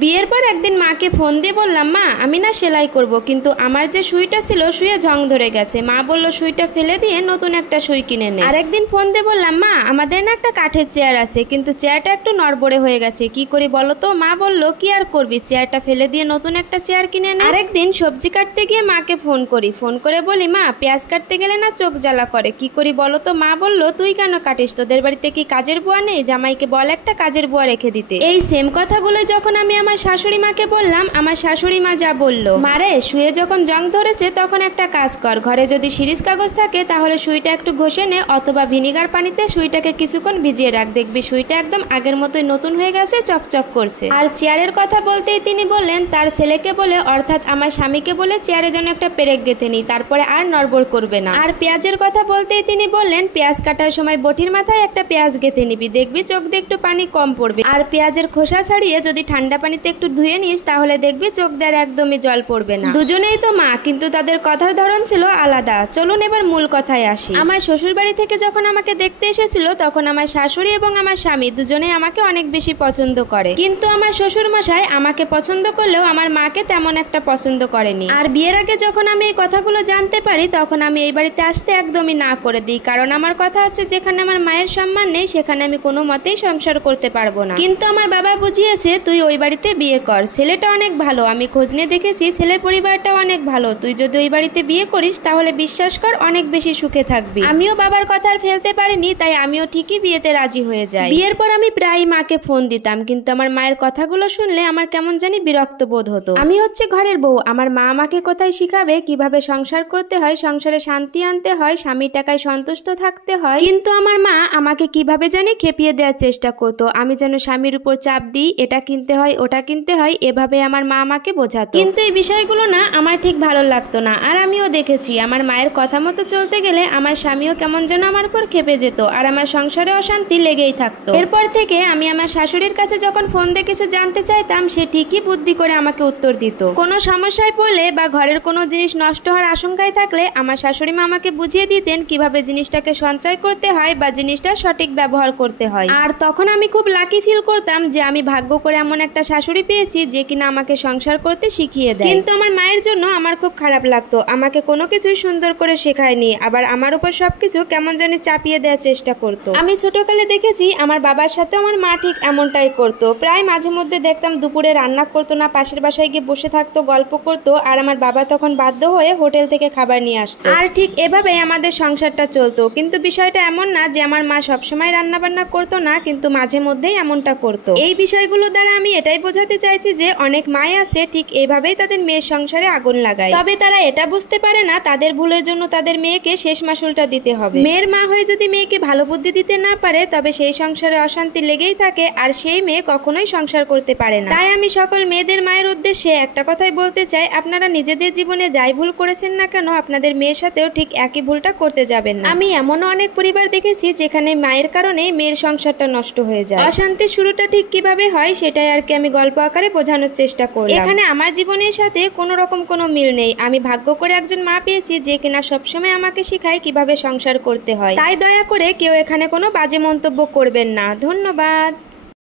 বিয়ের পর একদিন মাকে ফোন দিয়ে বললাম, মা আমি না সেলাই করব, কিন্তু আমার যে সুইটা ছিল সুইয়ে জং ধরে গেছে। মা বলল সুইটা ফেলে দিয়ে নতুন একটা সুই কিনে নে। আরেকদিন ফোন দিয়ে বললাম, মা আমাদের না একটা কাঠের চেয়ার আছে, কিন্তু চেয়ারটা একটু নড়বড়ে হয়ে গেছে, কি করি বলো তো? মা বলল কি আর করবি, চেয়ারটা ফেলে দিয়ে নতুন একটা চেয়ার কিনে নে। আরেকদিন সবজি কাটতে গিয়ে মাকে ফোন করি, ফোন করে বলি, মা পেঁয়াজ কাটতে গেলে না চোখ জ্বালা করে, কি করি বলো তো? মা বলল তুই কেন কাটিস, তোদের বাড়িতে কি কাজের বুয়া নেই? জামাইকে বল একটা কাজের বুয়া রেখে দিতে। এই সেম কথাগুলো যখন আমি আমার শাশুড়ি মাকে বললাম, আমার শাশুড়ি মা যা বলল, মারে শুয়ে যখন জং ধরেছে তখন একটা কাজ কর, ঘরে যদি সিরিজ কাগজ থাকে তাহলে সুইটা একটু ঘষে নে, অথবা ভিনিগার পানিতে সুইটাকে কিছুক্ষণ ভিজিয়ে রাখ, দেখবি সুইটা একদম আগের মতোই নতুন হয়ে গেছে, চকচক করছে। আর চেয়ারের কথা বলতেই তিনি বললেন তার ছেলেকে বলে, অর্থাৎ আমার স্বামীকে বলে চেয়ারের জন্য একটা পেরেক গেঁথে নি, তারপরে আর নড়বড় করবে না। আর পেঁয়াজের কথা বলতেই তিনি বললেন পেঁয়াজ কাটার সময় বটির মাথায় একটা পেঁয়াজ গেঁথে নিবি, দেখবি চোখ দিয়ে একটু পানি কম পড়বে। আর পেঁয়াজের খোসা ছাড়িয়ে যদি ঠান্ডা পানিতে একটু ধুয়ে নিস তাহলে দেখবি চোখ দিয়ে একদমই জল পড়বে না। দুজনেই তো মা, কিন্তু তাদের কথার ধরন ছিল আলাদা। চলুন এবার মূল কথায় আসি। আমার শ্বশুর বাড়ি থেকে যখন আমাকে দেখতে এসেছিল তখন আমার শাশুড়ি এবং আমার স্বামী দুজনেই আমাকে অনেক বেশি পছন্দ করে, কিন্তু আমার শ্বশুর মশাই আমাকে পছন্দ করলেও আমার মাকে তেমন একটা পছন্দ করেনি। আর বিয়ের আগে যখন আমি এই কথাগুলো জানতে পারি তখন আমি এই বাড়িতে আসতে একদমই না করে দিই, কারণ আমার কথা হচ্ছে যেখানে আমার মায়ের সম্মান নেই সেখানে আমি কোনো মতেই সংসার করতে পারবো না। কিন্তু আমার বাবা বুঝিয়েছে তুই ওই বাড়িতে বিয়ে কর, ছেলেটা অনেক ভালো, আমি খোঁজ নিয়ে দেখেছি ছেলের পরিবারটাও অনেক ভালো, তুই যদি ওই বাড়িতে বিয়ে করিস তাহলে বিশ্বাস কর অনেক বেশি সুখে থাকবি। আমিও বাবার কথা আর ফেলতে পারিনি, তাই আমিও ঠিকই বিয়েতে রাজি হয়ে যাই। বিয়ের পর আমি প্রায় মাকে ফোন দিতাম, কিন্তু আমার মায়ের কথাগুলো শুনলে আমার কেমন জানি বিরক্ত বোধ হতো। আমি হচ্ছে ঘরের বউ, আমার মা আমাকে কোথায় শিখাবে কিভাবে সংসার করতে হয়, সংসারে শান্তি আনতে হয়, স্বামীর টাকায় সন্তুষ্ট থাকতে হয়, কিন্তু আমার মা আমাকে কিভাবে জানি খেপিয়ে দেওয়ার চেষ্টা করতো। আমি যেন স্বামীর উপর চাপ দিই, এটা কিনতে হয় ওটা কিনতে হয়, এভাবে আমার মা আমাকে বোঝাতো। কিন্তু এই বিষয়গুলো না আমার ঠিক ভালো লাগতো না। আর আমিও দেখেছি আমার মায়ের কথা মতো চলতে গেলে আমার স্বামীও কেমন যেন আমার উপর খেপে যেত, আর আমার সংসারে অশান্তি লেগেই থাকতো। এরপর থেকে আমি আমার শাশুড়ির কাছে যখন ফোন দিয়ে কিছু জানতে চাইতাম সে ঠিকই বুদ্ধি করে আমাকে উত্তর দিত। কোনো সমস্যায় পড়লে বা ঘরের কোনো জিনিস নষ্ট হওয়ার আশঙ্কায় থাকলে আমার শাশুড়ি মা আমাকে বুঝিয়ে দিতেন কিভাবে জিনিসটাকে সঞ্চয় করতে হয় বা জিনিসটা সঠিক ব্যবহার করতে হয়। আর তখন আমি খুব লাকি ফিল করতাম যে আমি ভাগ্য করে এমন একটা শাশুড়ি পেয়েছি যে কিনা আমাকে সংসার করতে শিখিয়ে দেয়। কিন্তু আমার মায়ের জন্য আমার খুব খারাপ লাগতো, আমাকে কোনো কিছুই সুন্দর করে শেখায়নি, আবার আমার উপর সবকিছু কেমন জানি চাপিয়ে দেওয়ার চেষ্টা করতো। আমি ছোটকালে দেখেছি আমার বাবার সাথে আমার মা ঠিক এমনটাই করতো। প্রায় মাঝে মধ্যে দেখতাম দুপুরে রান্না করতো না, পাশের বাসায় গিয়ে বসে থাকতো, গল্প করতো, আর আমার বাবা তখন বাধ্য হয়ে হোটেল থেকে খাবার নিয়ে আসতো। আর ঠিক এভাবেই আমাদের সংসারটা চলতো। কিন্তু বিষয়টা এমন না যে আমার মা সবসময় রান্না বান্না করতো না, কিন্তু মাঝে মধ্যেই এমনটা করতো। এই বিষয়গুলো দ্বারা আমি এটাই বোঝাতে চাইছি যে অনেক মাই আছে ঠিক এইভাবেই তাদের মেয়ের সংসারে আগুন লাগায়, তবে তারা এটা বুঝতে পারে না তাদের ভুলের জন্য তাদের মেয়েকে শেষ মাসুলটা দিতে হবে। মেয়ের মা হয়ে যদি মেয়েকে ভালো বুদ্ধি দিতে না পারে তবে সেই সংসারে অশান্তি লেগেই থাকে, আর সেই মেয়ে কখনোই সংসার করতে পারে না। তাই আমি সকল মেয়েদের মায়ের উদ্দেশ্যে একটা কথাই বলতে চাই, আপনারা নিজেদের জীবনে যাই ভুল করেছেন না কেন আপনাদের মেয়ের সাথেও ঠিক একই ভুলটা করতে যাবেন না। আমি এমনও অনেক পরিবার দেখেছি যেখানে মায়ের কারণে মেয়ের সংসারটা নষ্ট হয়ে যায়। অশান্তির শুরুটা ঠিক কিভাবে হয় সেটাই আর কি আমি গল্প আকারে বোঝানোর চেষ্টা করি। এখানে আমার জীবনের সাথে কোনো রকম কোনো মিল নেই, আমি ভাগ্য করে একজন মা পেয়েছি যে কিনা সবসময় আমাকে শেখায় কিভাবে সংসার করতে হয়। তাই দয়া করে কেউ এখানে কোনো বাজে মন্তব্য করবেন না। ধন্যবাদ।